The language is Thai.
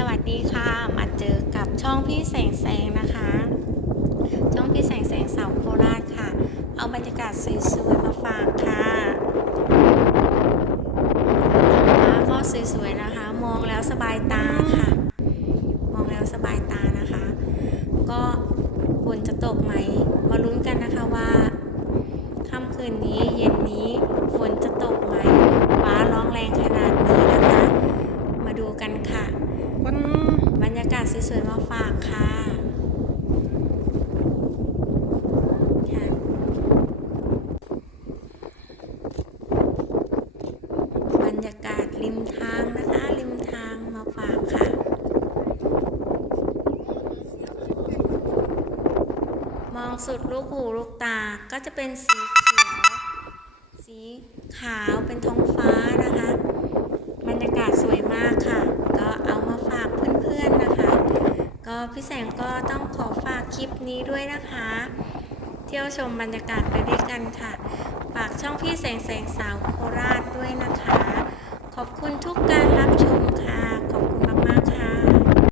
สวัสดีค่ะ มาเจอกับช่องพี่แสงแสงนะคะ ช่องพี่แสงแสงสาวโคราชค่ะ เอาบรรยากาศสวยๆมาฝากค่ะฟ้าก็สวยๆนะคะ มองแล้วสบายตาค่ะ มองแล้วสบายตานะคะ ก็ฝนจะตกไหม มาลุ้นกันนะคะว่าค่ำคืนนี้เย็นนี้ฝนจะตกไหมฟ้าร้องแรงขนาดนี้นะคะ มาดูกันค่ะ วัน บรรยากาศ สวยๆมาฝากค่ะค่ะบรรยากาศริมทางนะคะ ริมทางมาฝากค่ะมองสุดลูกหูลูกตาก็จะเป็นสีเขียว สีขาวเป็นท้องฟ้านะคะ บรรยากาศสวยมากค่ะ ก็เอามาฝากเพื่อนๆนะคะ ก็ พี่แสงก็ต้องขอฝากคลิปนี้ด้วยนะคะ เที่ยวชมบรรยากาศไปด้วยกันค่ะ ฝากช่องพี่แสงแสงสาวโคราชด้วยนะคะ ขอบคุณทุกการ